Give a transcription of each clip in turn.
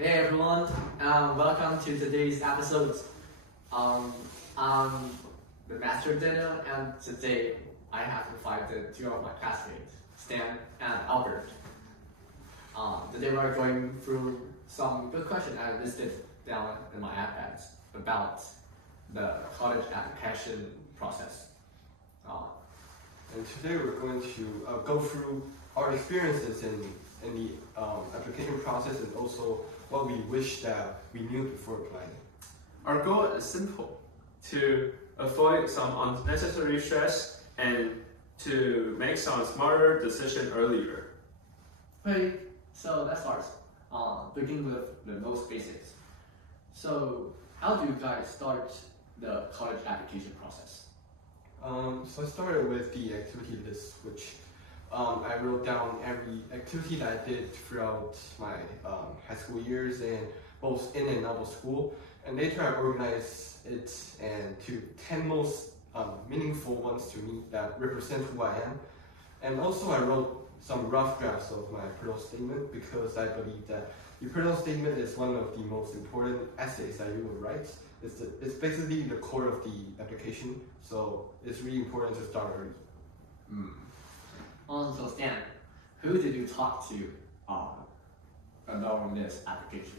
Hey everyone, welcome to today's episode. I'm the Master Daniel, and today I have invited two of my classmates, Stan and Albert. Today we're going through some good questions I listed down in my iPad about the college application process. And today we're going to go through our experiences in the application process and also what we wish that we knew before applying. Our goal is simple, to avoid some unnecessary stress and to make some smarter decision earlier. Okay, so let's start. Begin with the most basics. So how do you guys start the college application process? So I started with the activity list, which I wrote down every activity that I did throughout my high school years and both in and out of school. And later I organized it into 10 most meaningful ones to me that represent who I am. And also I wrote some rough drafts of my personal statement because I believe that your personal statement is one of the most important essays that you will write. It's basically the core of the application, so it's really important to start early. So Stan, who did you talk to about this application?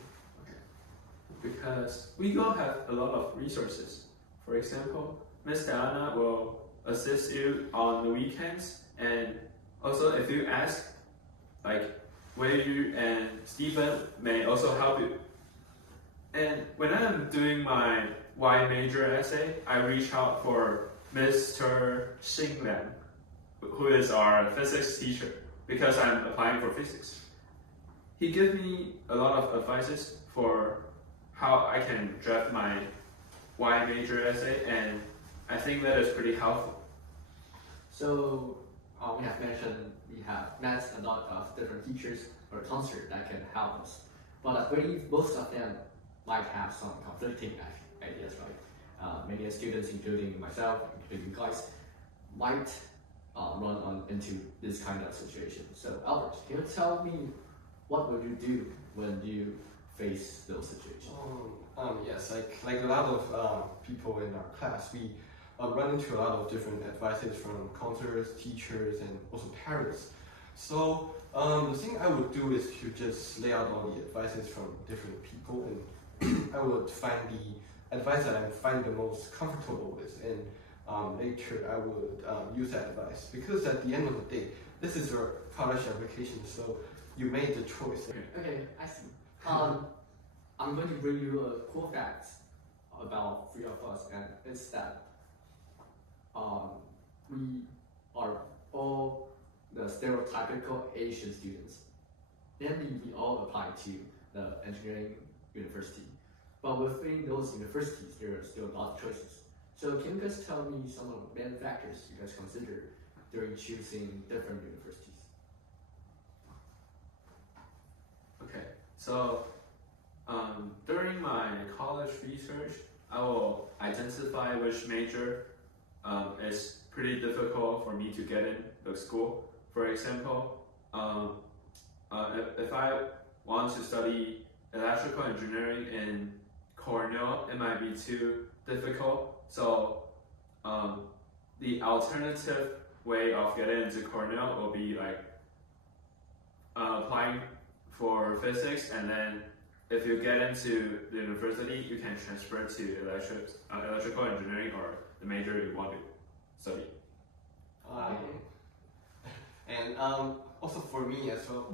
Because Wego have a lot of resources. For example, Ms. Diana will assist you on the weekends, and also if you ask, like Wei and Stephen may also help you. And when I'm doing my Y major essay, I reach out for Mr. Xing Liang, who is our physics teacher, because I'm applying for physics. He gave me a lot of advices for how I can draft my Y major essay, and I think that is pretty helpful. So we have mentioned we have met a lot of different teachers or counselors that can help us, but I believe most of them might have some conflicting ideas, right? Many students, including myself, including you guys, might run into this kind of situation. So Albert, can you tell me what would you do when you face those situations? Yes, like a lot of people in our class, we run into a lot of different advices from counselors, teachers, and also parents. So the thing I would do is to just lay out all the advices from different people, and I would find the advice that I find the most comfortable with, and later I would use that advice, because at the end of the day, this is your college application, so you made the choice. Okay, I see. I'm going to bring you a cool fact about three of us, and it's that we are all the stereotypical Asian students. Namely, we all apply to the engineering university. But within those universities, there are still a lot of choices. So can you guys tell me some of the main factors you guys consider during choosing different universities? Okay, so during my college research, I will identify which major is pretty difficult for me to get in the school. For example, if I want to study electrical engineering in Cornell, it might be too difficult. So the alternative way of getting into Cornell will be like applying for physics, and then if you get into the university, you can transfer to electrical engineering or the major you want to study. And also for me as well,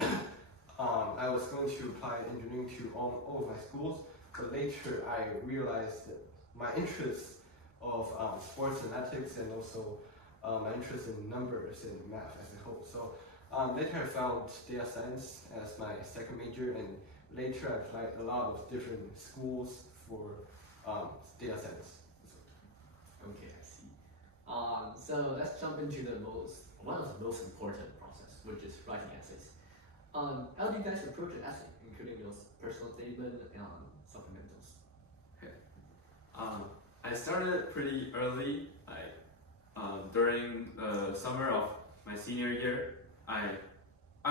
I was going to apply engineering to all of my schools, but later I realized that my interest of sports and athletics, and also my interest in numbers and math as a whole. So later I found data science as my second major, and later I applied a lot of different schools for data science. Okay, I see. So let's jump into one of the most important process, which is writing essays. How do you guys approach an essay, including those personal statement and supplementals? Okay. I started pretty early, during the summer of my senior year. I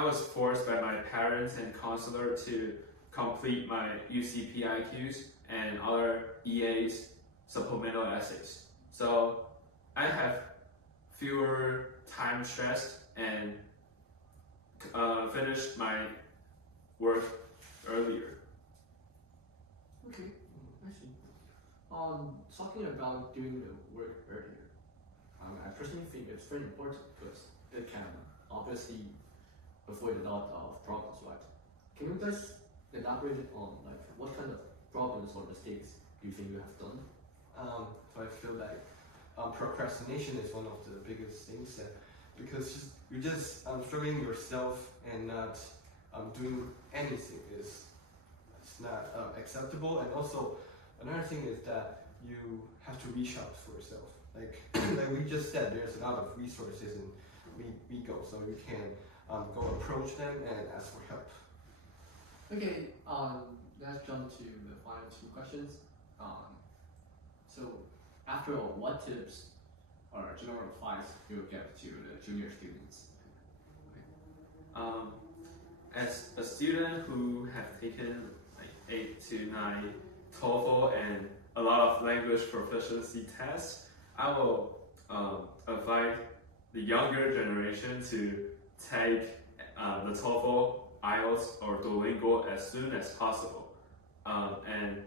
was forced by my parents and counselor to complete my UCPIQs and other EAs supplemental essays. So I have fewer time stressed and finished my work earlier. Okay, I see. Talking about doing the work earlier, I personally think it's very important because it can obviously avoid a lot of problems, right? Can you guys elaborate on like what kind of problems or mistakes do you think you have done? So I feel like procrastination is one of the biggest things that because you're just struggling yourself and not doing anything is it's not acceptable. And also another thing is that you have to reach out for yourself. Like like we just said, there's a lot of resources in Wego, so you can go approach them and ask for help. Okay, let's jump to the final two questions. So after all, what tips or general advice you would give to the junior students? As a student who have taken like 8 to 9 TOEFL and a lot of language proficiency tests, I will advise the younger generation to take the TOEFL, IELTS, or Duolingo as soon as possible, and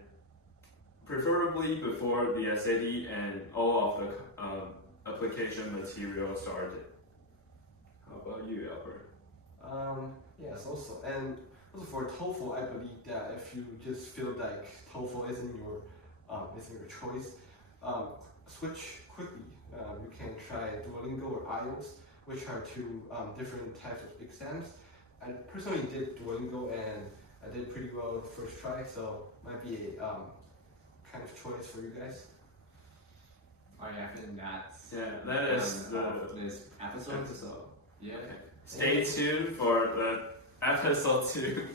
preferably before the SAT and all of the application material started. How about you, Albert? Yes, also, and also for TOEFL, I believe that if you just feel like TOEFL isn't your choice, switch quickly. You can try Duolingo or IELTS, which are two different types of exams. I personally did Duolingo and I did pretty well the first try, so might be a kind of choice for you guys. Alright, I think that's that is this episode. episode. Yeah. Okay. Stay tuned for the episode 2.